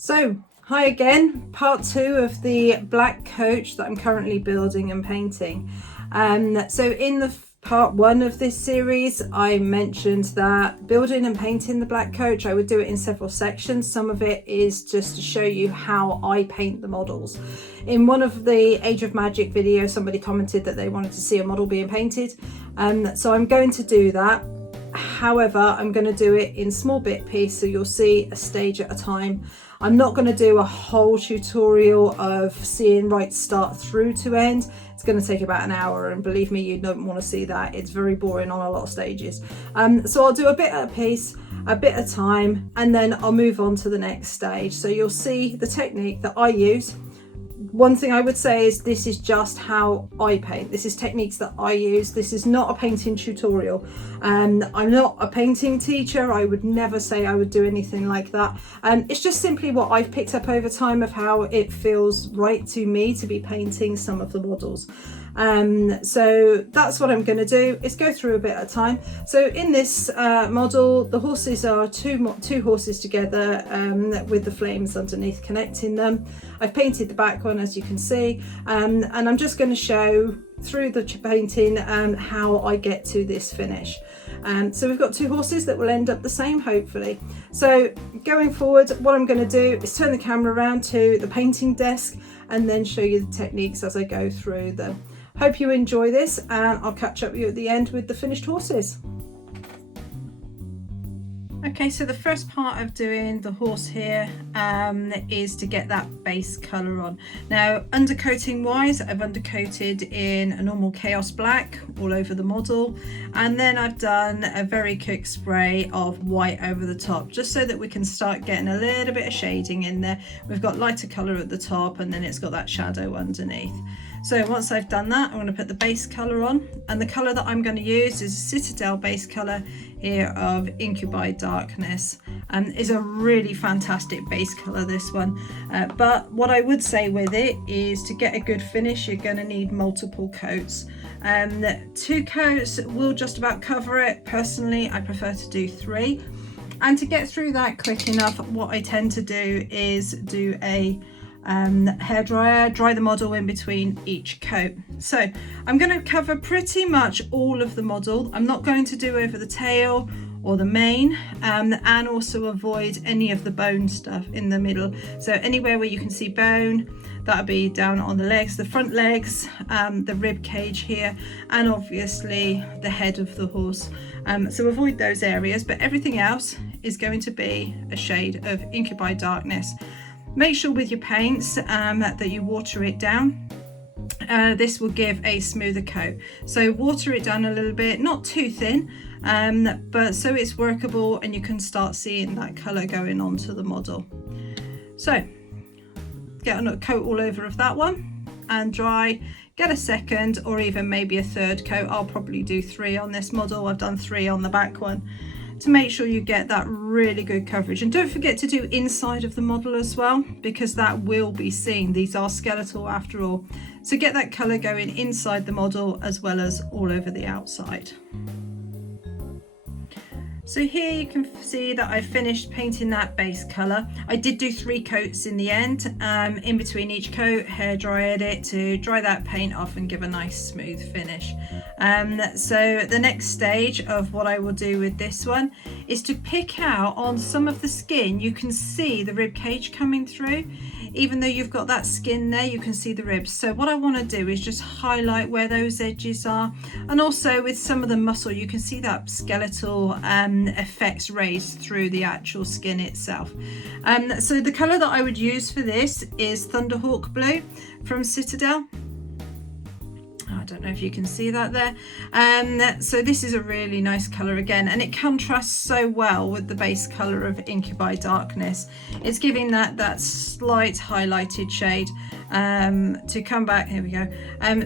So, hi again, part 2 of the black coach that I'm currently building and painting. So in the part 1 of this series, I mentioned that building and painting the black coach, I would do it in several sections. Some of it is just to show you how I paint the models. In one of the Age of Magic videos, somebody commented that they wanted to see a model being painted. So I'm going to do that. However, I'm going to do it in small bit piece, so you'll see a stage at a time. I'm not going to do a whole tutorial of seeing right start through to end. It's going to take about an hour, and believe me, you don't want to see that. It's very boring on a lot of stages. So I'll do a bit at a piece, a bit at a time, and then I'll move on to the next stage. So you'll see the technique that I use. One thing I would say is this is just how I paint. This is techniques that I use. This is not a painting tutorial. I'm not a painting teacher. I would never say I would do anything like that. It's just simply what I've picked up over time of how it feels right to me to be painting some of the models. So that's what I'm going to do, is go through a bit at a time. So in this model, the horses are two horses together with the flames underneath connecting them. I've painted the back one, as you can see, and I'm just going to show through the painting how I get to this finish. So we've got two horses that will end up the same, hopefully. So going forward, what I'm going to do is turn the camera around to the painting desk and then show you the techniques as I go through them. Hope you enjoy this, and I'll catch up with you at the end with the finished horses. Okay, so the first part of doing the horse here is to get that base colour on. Now, undercoating wise, I've undercoated in a normal Chaos Black all over the model, and then I've done a very quick spray of white over the top, just so that we can start getting a little bit of shading in there. We've got lighter colour at the top, and then it's got that shadow underneath. So once I've done that, I'm going to put the base colour on, and the colour that I'm going to use is a Citadel base colour here of Incubi Darkness, and is a really fantastic base colour, this one. But what I would say with it is, to get a good finish, you're going to need multiple coats. 2 coats will just about cover it. Personally, I prefer to do 3. And to get through that quick enough, what I tend to do is do a hairdryer, dry the model in between each coat. So I'm going to cover pretty much all of the model. I'm not going to do over the tail or the mane, and also avoid any of the bone stuff in the middle. So anywhere where you can see bone, that'll be down on the legs, the front legs, the rib cage here, and obviously the head of the horse. So avoid those areas, but everything else is going to be a shade of Incubi Darkness. Make sure with your paints that you water it down. This will give a smoother coat. So water it down a little bit, not too thin, but so it's workable and you can start seeing that colour going onto the model. So get a coat all over of that one and dry. Get a second or even maybe a third coat. I'll probably do 3 on this model. I've done 3 on the back one, to make sure you get that really good coverage. And don't forget to do inside of the model as well, because that will be seen. These are skeletal after all. So get that colour going inside the model as well as all over the outside. So here you can see that I finished painting that base colour. I did do 3 coats in the end. In between each coat, hair dried it to dry that paint off and give a nice smooth finish. So the next stage of what I will do with this one is to pick out on some of the skin. You can see the rib cage coming through. Even though you've got that skin there, you can see the ribs. So what I want to do is just highlight where those edges are, and also with some of the muscle you can see that skeletal effects raised through the actual skin itself. So the colour that I would use for this is Thunderhawk blue from Citadel. I don't know if you can see that there. So this is a really nice colour again, and it contrasts so well with the base colour of Incubi Darkness. It's giving that slight highlighted shade to come back, here we go,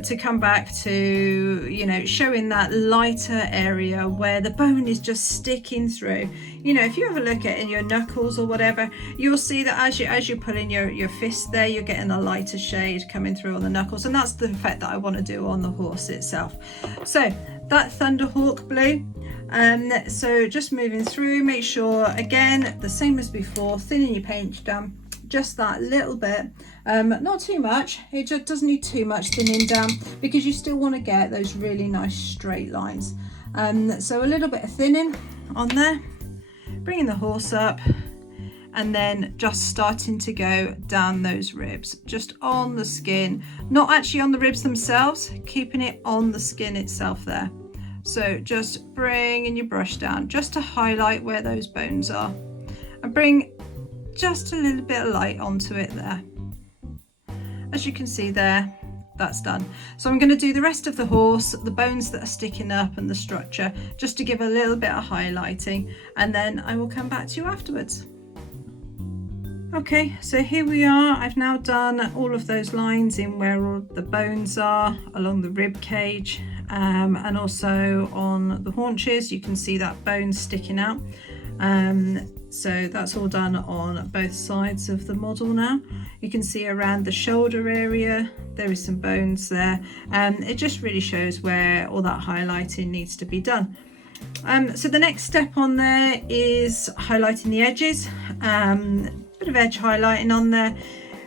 to come back to, you know, showing that lighter area where the bone is just sticking through. You know, if you have a look at in your knuckles or whatever, you'll see that as you put in your fist there, you're getting a lighter shade coming through on the knuckles, and that's the effect that I want to do on the horse itself. So that Thunderhawk blue, so just moving through, make sure again the same as before, thinning your paint down just that little bit, not too much. It just doesn't need too much thinning down, because you still want to get those really nice straight lines. So a little bit of thinning on there, bringing the horse up, and then just starting to go down those ribs, just on the skin, not actually on the ribs themselves, keeping it on the skin itself there. So just bringing your brush down just to highlight where those bones are, and bring just a little bit of light onto it there. As you can see there, that's done. So I'm going to do the rest of the horse, the bones that are sticking up and the structure, just to give a little bit of highlighting, and then I will come back to you afterwards. Okay, so here we are. I've now done all of those lines in where all the bones are along the rib cage, and also on the haunches. You can see that bone sticking out. So that's all done on both sides of the model now. You can see around the shoulder area there is some bones there, and it just really shows where all that highlighting needs to be done. So the next step on there is highlighting the edges. Bit of edge highlighting on there.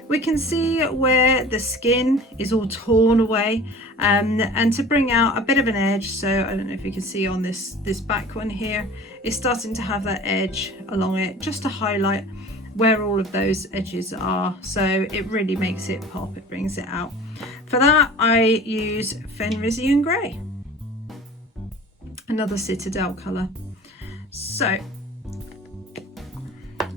We can see where the skin is all torn away, and to bring out a bit of an edge. So I don't know if you can see on this back one here, it's starting to have that edge along it, just to highlight where all of those edges are, so it really makes it pop, it brings it out. For that I use Fenrisian grey, another Citadel colour. So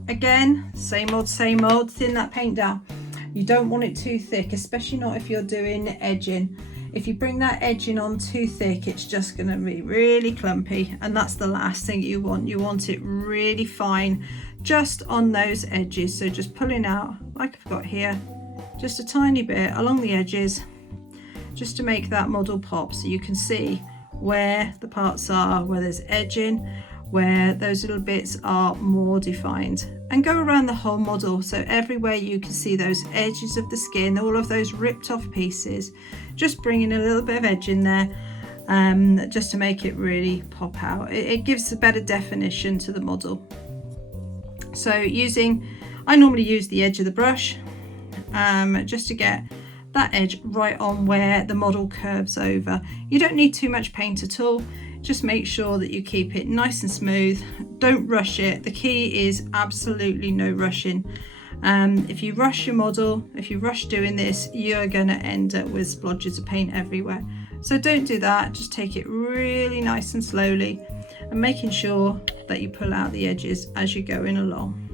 again, same old, thin that paint down. You don't want it too thick, especially not if you're doing edging. If you bring that edging on too thick, it's just going to be really clumpy, and that's the last thing you want. You want it really fine, just on those edges. So just pulling out, like I've got here, just a tiny bit along the edges, just to make that model pop, so you can see where the parts are, where there's edging, where those little bits are more defined, and go around the whole model. So everywhere you can see those edges of the skin, all of those ripped off pieces, just bringing a little bit of edge in there, just to make it really pop out. It gives a better definition to the model. So I normally use the edge of the brush, just to get that edge right on where the model curves over. You don't need too much paint at all. Just make sure that you keep it nice and smooth. Don't rush it. The key is absolutely no rushing. If you rush your model, if you rush doing this, you're going to end up with splodges of paint everywhere. So don't do that. Just take it really nice and slowly, and making sure that you pull out the edges as you're going along.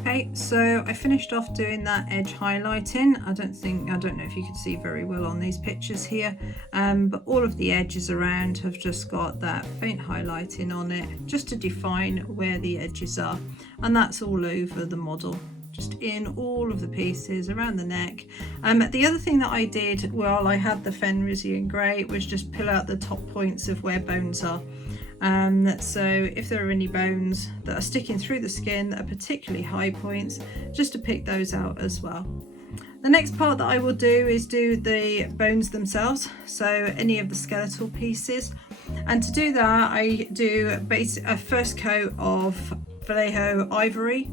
Okay, so I finished off doing that edge highlighting. I don't know if you can see very well on these pictures here, but all of the edges around have just got that faint highlighting on it, just to define where the edges are, and that's all over the model, just in all of the pieces around the neck. The other thing that I did while I had the Fenrisian grey was just pull out the top points of where bones are. So if there are any bones that are sticking through the skin that are particularly high points, just to pick those out as well. The next part that I will do is do the bones themselves, so any of the skeletal pieces, and to do that I do a first coat of Vallejo Ivory,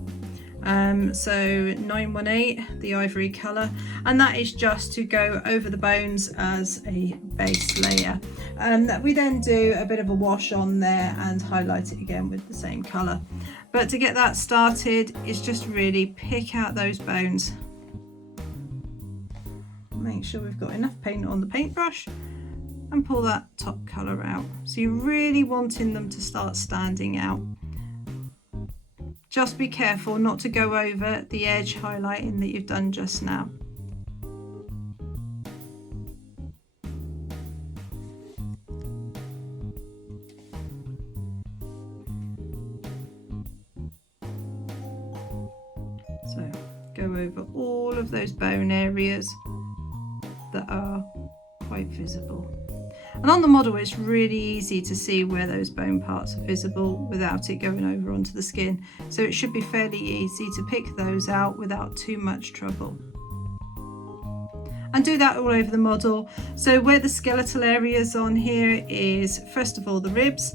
so 918, the ivory colour, and that is just to go over the bones as a base layer. We then do a bit of a wash on there and highlight it again with the same colour. But to get that started is just really pick out those bones, make sure we've got enough paint on the paintbrush, and pull that top colour out. So you're really wanting them to start standing out. Just be careful not to go over the edge highlighting that you've done just now. So go over all of those bone areas that are quite visible. And on the model it's really easy to see where those bone parts are visible without it going over onto the skin, so it should be fairly easy to pick those out without too much trouble. And do that all over the model. So where the skeletal areas on here is first of all the ribs,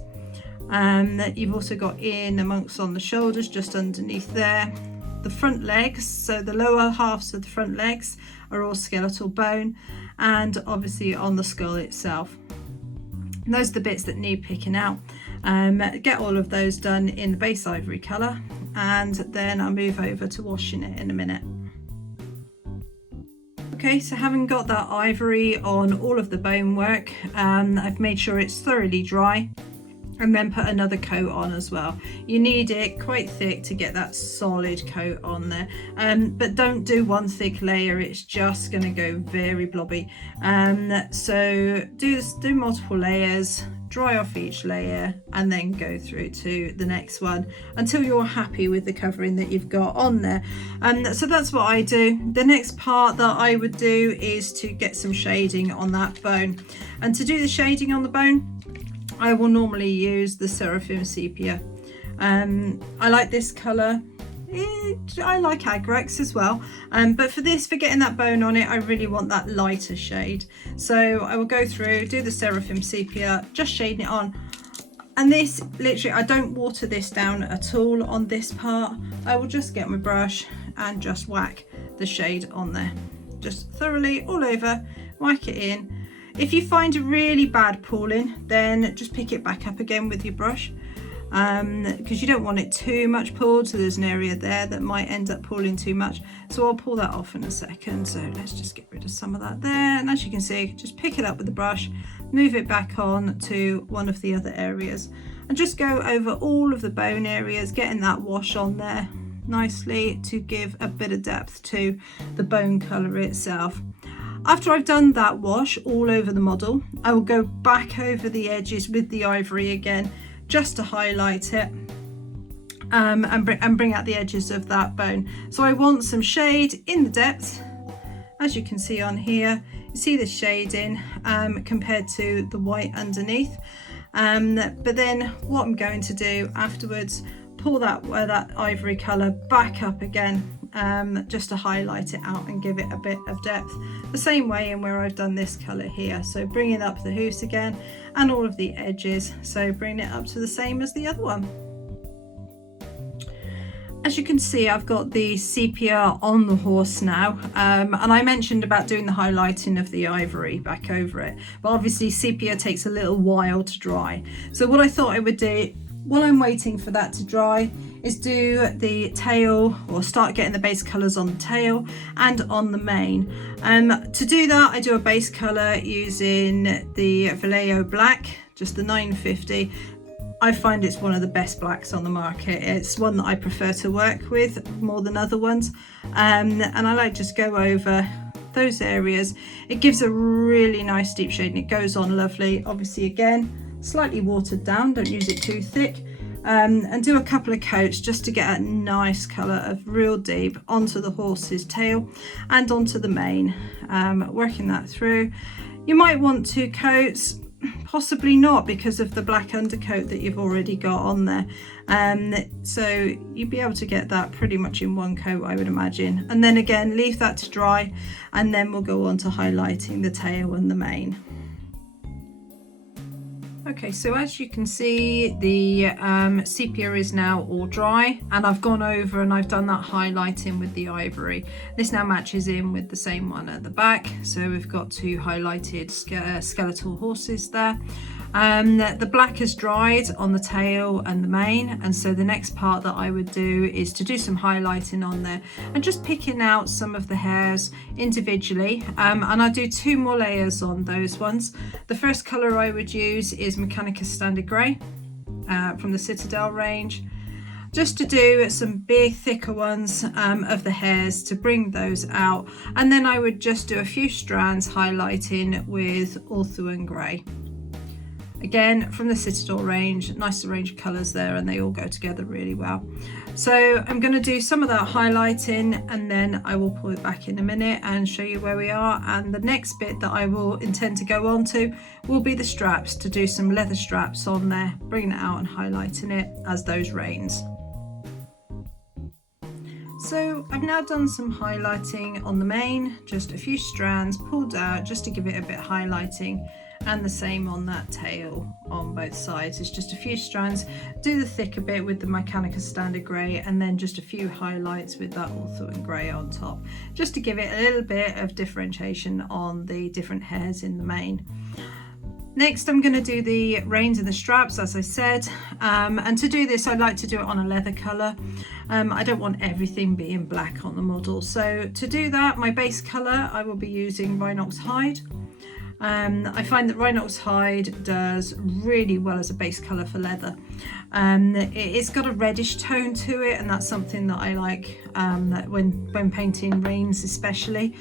that you've also got in amongst on the shoulders just underneath there, the front legs, so the lower halves of the front legs are all skeletal bone, and obviously on the skull itself. And those are the bits that need picking out. Get all of those done in the base ivory colour, and then I'll move over to washing it in a minute. Okay, so having got that ivory on all of the bone work, I've made sure it's thoroughly dry, and then put another coat on as well. You need it quite thick to get that solid coat on there, but don't do one thick layer, it's just going to go very blobby. So do multiple layers, dry off each layer, and then go through to the next one until you're happy with the covering that you've got on there. So that's what I do. The next part that I would do is to get some shading on that bone, and to do the shading on the bone I will normally use the Seraphim Sepia. I like this colour. I like Agrex as well, but for getting that bone on it, I really want that lighter shade. So I will go through, do the Seraphim Sepia, just shading it on. And this, literally, I don't water this down at all on this part. I will just get my brush and just whack the shade on there. Just thoroughly all over, whack it in. If you find a really bad pooling, then just pick it back up again with your brush, because you don't want it too much pulled, so there's an area there that might end up pulling too much. So I'll pull that off in a second. So let's just get rid of some of that there, and as you can see, just pick it up with the brush, move it back on to one of the other areas, and just go over all of the bone areas, getting that wash on there nicely to give a bit of depth to the bone colour itself. After I've done that wash all over the model, I will go back over the edges with the ivory again, just to highlight it, and bring out the edges of that bone. So I want some shade in the depth. As you can see on here, you see the shading compared to the white underneath. But then what I'm going to do afterwards, pull that ivory colour back up again, just to highlight it out and give it a bit of depth, the same way in where I've done this colour here. So bringing up the hoofs again and all of the edges, so bring it up to the same as the other one. As you can see, I've got the sepia on the horse now, and I mentioned about doing the highlighting of the ivory back over it, but obviously sepia takes a little while to dry. So what I thought I would do while I'm waiting for that to dry is do the tail, or start getting the base colours on the tail and on the mane. To do that, I do a base colour using the Vallejo black, just the 950. I find it's one of the best blacks on the market. It's one that I prefer to work with more than other ones, and I like just go over those areas. It gives a really nice deep shade and it goes on lovely. Obviously, again, slightly watered down, don't use it too thick, and do a couple of coats just to get a nice colour of real deep onto the horse's tail and onto the mane, working that through. You might want 2 coats, possibly not, because of the black undercoat that you've already got on there, so you'd be able to get that pretty much in 1 coat, I would imagine, and then again leave that to dry, and then we'll go on to highlighting the tail and the mane. Okay, so as you can see, the sepia is now all dry, and I've gone over and I've done that highlighting with the ivory. This now matches in with the same one at the back, so we've got 2 highlighted skeletal horses there. The black has dried on the tail and the mane, and so the next part that I would do is to do some highlighting on there and just picking out some of the hairs individually, and I do 2 more layers on those ones. The first colour I would use is Mechanicus Standard Grey from the Citadel range, just to do some big thicker ones of the hairs to bring those out, and then I would just do a few strands highlighting with Orthuan Grey. Again, from the Citadel range, nice range of colours there, and they all go together really well. So I'm going to do some of that highlighting, and then I will pull it back in a minute and show you where we are. And the next bit that I will intend to go on to will be the straps, to do some leather straps on there, bringing it out and highlighting it as those reins. So I've now done some highlighting on the mane, just a few strands pulled out just to give it a bit of highlighting. and the same on that tail on both sides. It's just a few strands. Do the thicker bit with the Mechanica Standard Grey, and then just a few highlights with that Hawthorne Grey on top, just to give it a little bit of differentiation on the different hairs in the mane. Next, I'm going to do the reins and the straps, as I said, and to do this I like to do it on a leather colour. I don't want everything being black on the model, so to do that, my base colour I will be using Rhinox Hide. I find that Rhinox Hide does really well as a base colour for leather. It's got a reddish tone to it, and that's something that I like when painting reins especially.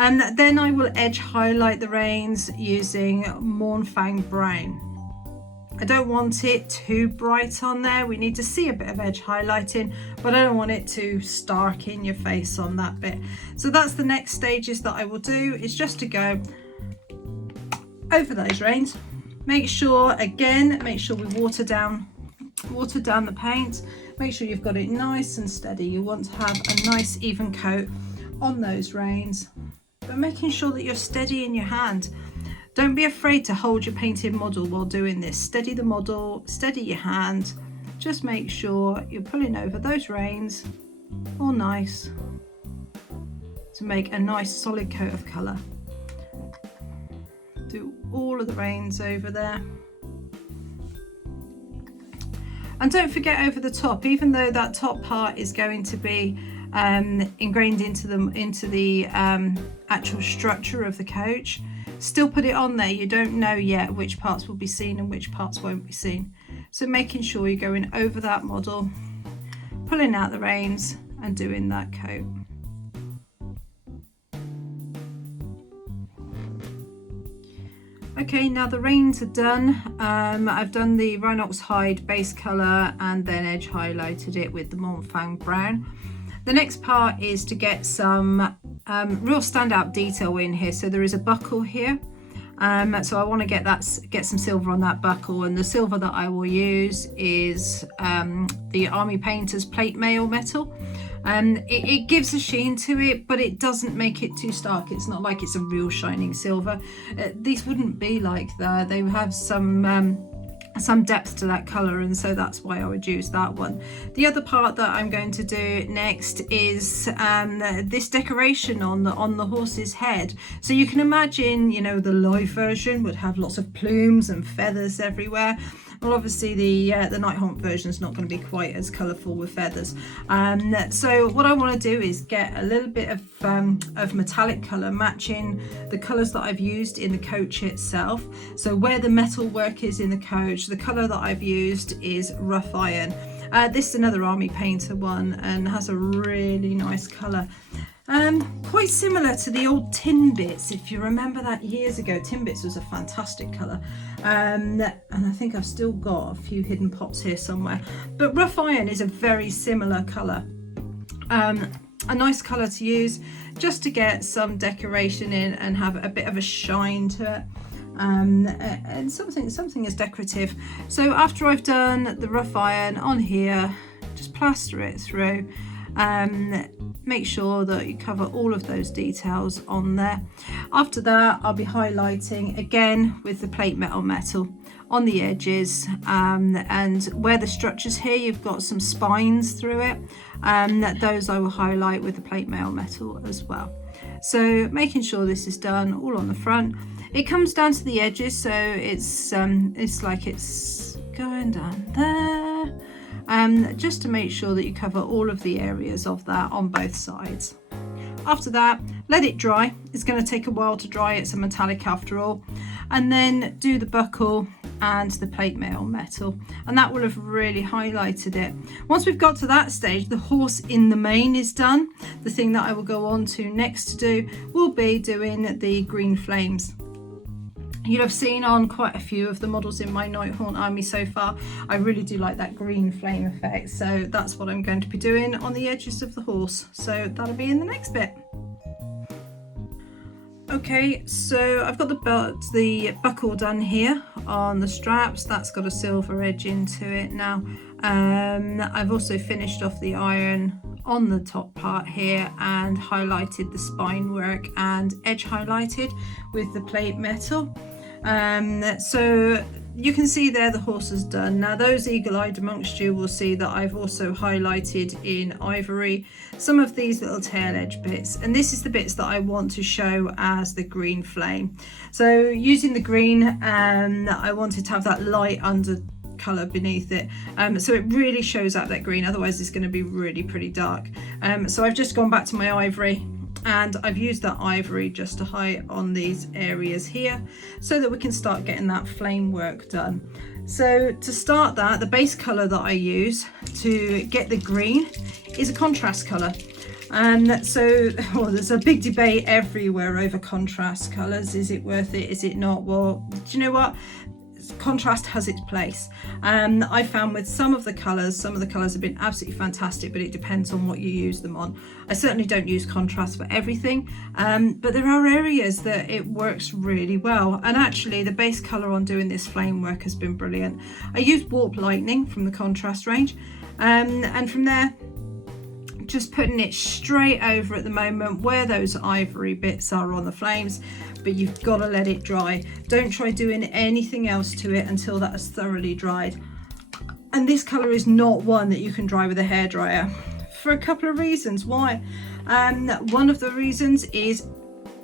And then I will edge highlight the reins using Mournfang Brown. I don't want it too bright on there. We need to see a bit of edge highlighting, but I don't want it too stark in your face on that bit. So that's the next stages that I will do, is just to go over those reins. Make sure we water down the paint. Make sure you've got it nice and steady. You want to have a nice even coat on those reins, but making sure that you're steady in your hand. Don't be afraid to hold your painted model while doing this. Steady the model, steady your hand. Just make sure you're pulling over those reins all nice to make a nice solid coat of colour. Do all of the reins over there. And don't forget over the top, even though that top part is going to be ingrained into the actual structure of the coach, still put it on there. You don't know yet which parts will be seen and which parts won't be seen. So making sure you're going over that model, pulling out the reins and doing that coat. Okay, now the reins are done. I've done the Rhinox Hide base colour and then edge highlighted it with the Mournfang Brown. The next part is to get some real standout detail in here. So there is a buckle here. So I want to get some silver on that buckle, and the silver that I will use is the Army Painter's plate mail metal. It gives a sheen to it, but it doesn't make it too stark. It's not like it's a real shining silver. These wouldn't be like that. They have some depth to that colour, and so that's why I would use that one. The other part that I'm going to do next is this decoration on the horse's head. So you can imagine, you know, the live version would have lots of plumes and feathers everywhere. Well, obviously the Nighthaunt version is not going to be quite as colourful with feathers. So what I want to do is get a little bit of metallic colour matching the colours that I've used in the coach itself. So where the metal work is in the coach, the colour that I've used is Rough Iron. This is another Army Painter one and has a really nice colour. Quite similar to the old Tin Bits, if you remember that years ago. Tin Bits was a fantastic colour, and I think I've still got a few hidden pots here somewhere, but Rough Iron is a very similar colour. A nice colour to use just to get some decoration in and have a bit of a shine to it, and something is decorative. So after I've done the Rough Iron on here, just plaster it through. Make sure that you cover all of those details on there. After that, I'll be highlighting again with the plate metal on the edges, and where the structures here, you've got some spines through it, those I will highlight with the plate metal as well. So making sure this is done all on the front. It comes down to the edges, so it's like it's going down there. Just to make sure that you cover all of the areas of that on both sides. After that, let it dry. It's going to take a while to dry. It's a metallic after all. And then do the buckle and the plate metal, and that will have really highlighted it. Once we've got to that stage, the horse in the mane is done. The thing that I will go on to next to do will be doing the green flames. You'll have seen on quite a few of the models in my Nighthaunt army so far, I really do like that green flame effect. So that's what I'm going to be doing on the edges of the horse. So that'll be in the next bit. Okay, so I've got the buckle done here on the straps. That's got a silver edge into it now. I've also finished off the iron on the top part here and highlighted the spine work and edge highlighted with the plate metal. So you can see there the horse is done. Now those eagle-eyed amongst you will see that I've also highlighted in Ivory some of these little tail edge bits, and this is the bits that I want to show as the green flame. So using the green, I wanted to have that light under colour beneath it, so it really shows out that green, otherwise it's going to be really pretty dark. So I've just gone back to my Ivory, and I've used that Ivory just to hide on these areas here so that we can start getting that flame work done. So to start that, the base colour that I use to get the green is a contrast colour. And so there's a big debate everywhere over contrast colours. Is it worth it? Is it not? Well, do you know what? Contrast has its place. I found with some of the colours have been absolutely fantastic, but it depends on what you use them on. I certainly don't use contrast for everything, but there are areas that it works really well. And actually the base colour on doing this flame work has been brilliant. I used Warp Lightning from the contrast range, and from there just putting it straight over at the moment where those ivory bits are on the flames, but you've got to let it dry. Don't try doing anything else to it until that is thoroughly dried. And this colour is not one that you can dry with a hairdryer for a couple of reasons. Why? One of the reasons is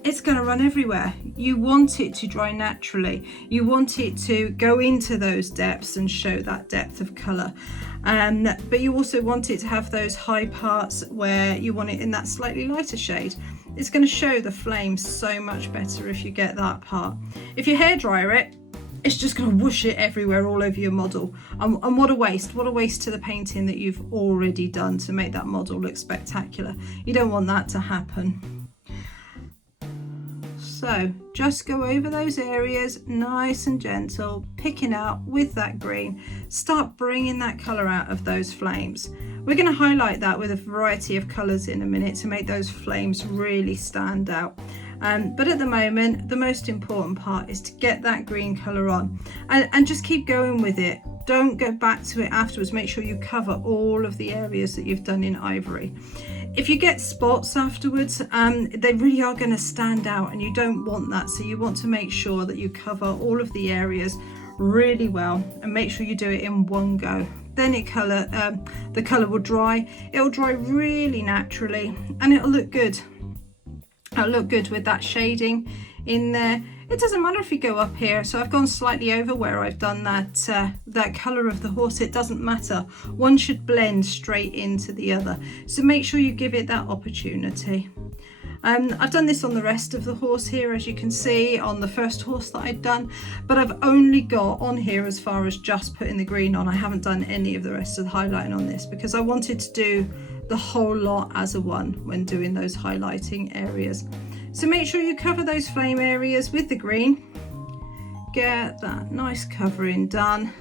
it's going to run everywhere. You want it to dry naturally. You want it to go into those depths and show that depth of colour. But you also want it to have those high parts where you want it in that slightly lighter shade. It's going to show the flame so much better if you get that part. If you hairdryer it, it's just going to whoosh it everywhere all over your model. And what a waste. What a waste to the painting that you've already done to make that model look spectacular. You don't want that to happen. So just go over those areas nice and gentle, picking out with that green. Start bringing that colour out of those flames. We're going to highlight that with a variety of colours in a minute to make those flames really stand out. But at the moment, the most important part is to get that green colour on and just keep going with it. Don't go back to it afterwards. Make sure you cover all of the areas that you've done in Ivory. If you get spots afterwards, they really are going to stand out, and you don't want that. So you want to make sure that you cover all of the areas really well and make sure you do it in one go. Then the colour will dry. It'll dry really naturally and it'll look good. It'll look good with that shading in there. It doesn't matter if you go up here. So I've gone slightly over where I've done that colour of the horse. It doesn't matter. One should blend straight into the other. So make sure you give it that opportunity. I've done this on the rest of the horse here, as you can see, on the first horse that I'd done, but I've only got on here as far as just putting the green on. I haven't done any of the rest of the highlighting on this because I wanted to do the whole lot as a one when doing those highlighting areas. So make sure you cover those flame areas with the green, get that nice covering done,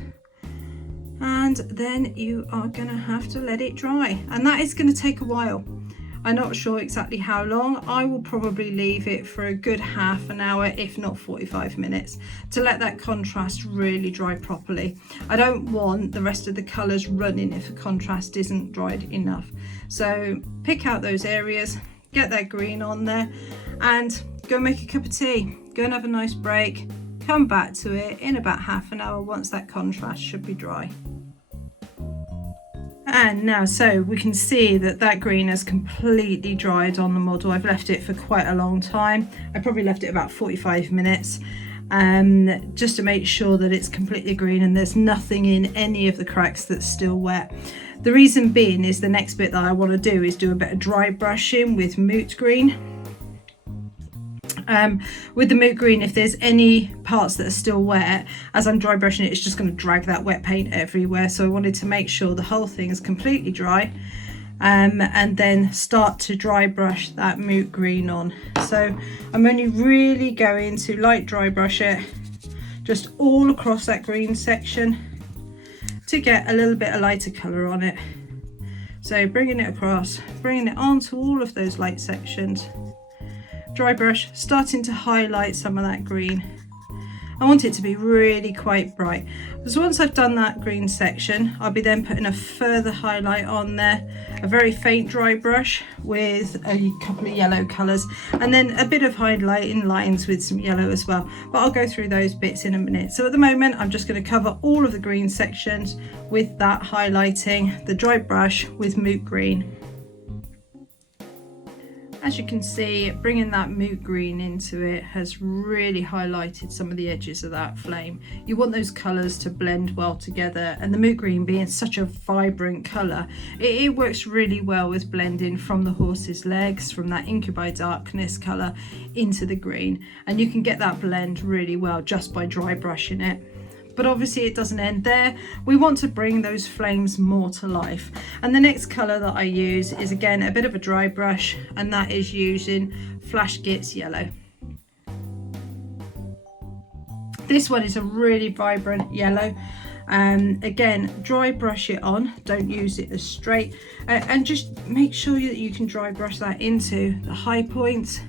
and then you are going to have to let it dry, and that is going to take a while. I'm not sure exactly how long. I will probably leave it for a good half an hour, if not 45 minutes, to let that contrast really dry properly. I don't want the rest of the colours running if the contrast isn't dried enough. So pick out those areas, get that green on there, and go make a cup of tea. Go and have a nice break. Come back to it in about half an hour once that contrast should be dry. And now, so we can see that that green has completely dried on the model. I've left it for quite a long time. I probably left it about 45 minutes just to make sure that it's completely green and there's nothing in any of the cracks that's still wet. The reason being is the next bit that I want to do is do a bit of dry brushing with Moot green. With the Moot green, if there's any parts that are still wet, as I'm dry brushing it, it's just going to drag that wet paint everywhere. So I wanted to make sure the whole thing is completely dry, and then start to dry brush that Moot green on. So I'm only really going to light dry brush it just all across that green section to get a little bit of lighter colour on it. So bringing it across, bringing it onto all of those light sections. Dry brush, starting to highlight some of that green. I want it to be really quite bright. Because once I've done that green section, I'll be then putting a further highlight on there, a very faint dry brush with a couple of yellow colours, and then a bit of highlighting lines with some yellow as well. But I'll go through those bits in a minute. So at the moment, I'm just going to cover all of the green sections with that highlighting, the dry brush with Moot green. As you can see, bringing that Moot green into it has really highlighted some of the edges of that flame. You want those colours to blend well together, and the Moot green being such a vibrant colour, it works really well with blending from the horse's legs, from that Incubi darkness colour into the green, and you can get that blend really well just by dry brushing it. But obviously it doesn't end there. We want to bring those flames more to life. And the next colour that I use is again a bit of a dry brush, and that is using Flash Gitz yellow. This one is a really vibrant yellow. Again, dry brush it on, don't use it as straight, and just make sure that you can dry brush that into the high points,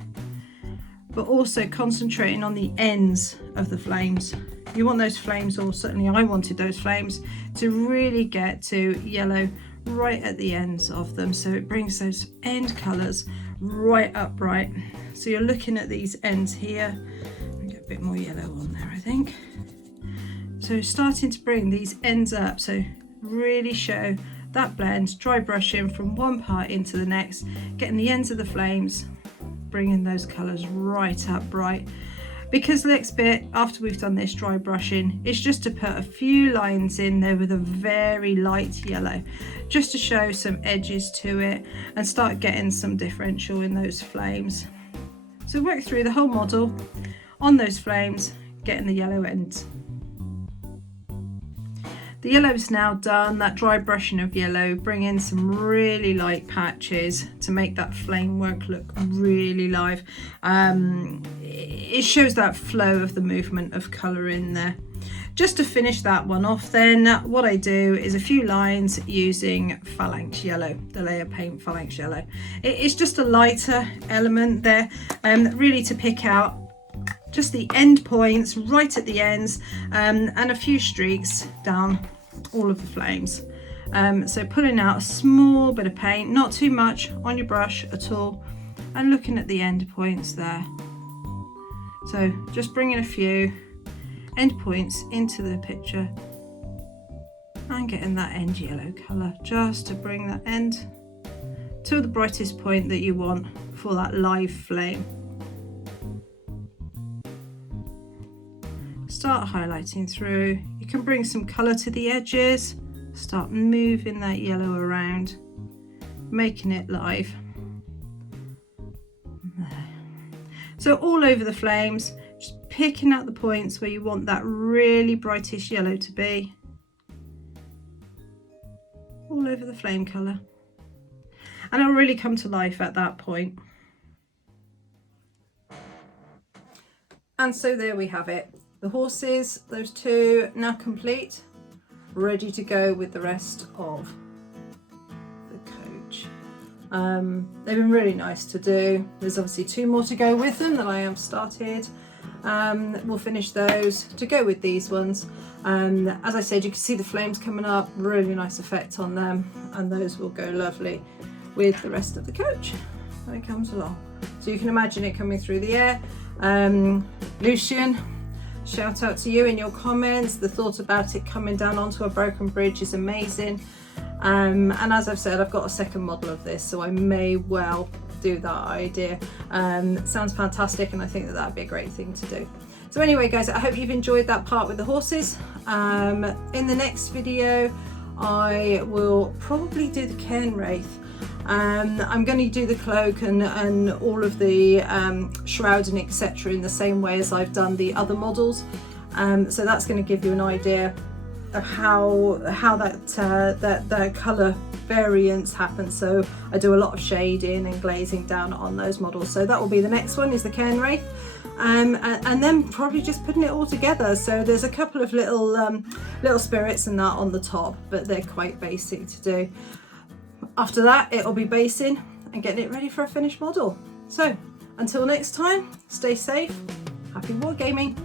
but also concentrating on the ends of the flames. You want those flames, or certainly I wanted those flames, to really get to yellow right at the ends of them, so it brings those end colours right up bright. So you're looking at these ends here. I'll get a bit more yellow on there, I think. So starting to bring these ends up, so really show that blend, dry brushing from one part into the next, getting the ends of the flames, bringing those colours right up bright. Because the next bit, after we've done this dry brushing, is just to put a few lines in there with a very light yellow, just to show some edges to it and start getting some differential in those flames. So work through the whole model on those flames, getting the yellow ends. The yellow is now done, that dry brushing of yellow, bring in some really light patches to make that flamework look really live. It shows that flow of the movement of colour in there. Just to finish that one off then, what I do is a few lines using Phalanx yellow, the layer paint Phalanx yellow. It's just a lighter element there, really to pick out just the end points right at the ends, and a few streaks down all of the flames. So pulling out a small bit of paint, not too much on your brush at all, and looking at the end points there. So just bringing a few end points into the picture and getting that end yellow colour, just to bring that end to the brightest point that you want for that live flame. Start highlighting through. You can bring some colour to the edges, start moving that yellow around, making it live. There. So all over the flames, just picking out the points where you want that really brightest yellow to be. All over the flame colour. And it'll really come to life at that point. And so there we have it. The horses, those two, now complete, ready to go with the rest of the coach. They've been really nice to do. There's obviously two more to go with them that I have started. We'll finish those to go with these ones. As I said, you can see the flames coming up, really nice effect on them, and those will go lovely with the rest of the coach when it comes along. So you can imagine it coming through the air. Lucian, shout out to you in your comments. The thought about it coming down onto a broken bridge is amazing. And as I've said, I've got a second model of this, so I may well do that idea. Sounds fantastic, and I think that that'd be a great thing to do. So anyway guys, I hope you've enjoyed that part with the horses. In the next video I will probably do the Cairn Wraith. I'm going to do the cloak and all of the shroud and etc. in the same way as I've done the other models. So that's going to give you an idea of how that colour variance happens. So I do a lot of shading and glazing down on those models. So that will be the next one, is the Cairn Wraith. And then probably just putting it all together. So there's a couple of little spirits and that on the top, but they're quite basic to do. After that, it'll be basing and getting it ready for a finished model. So until next time, stay safe, happy wargaming.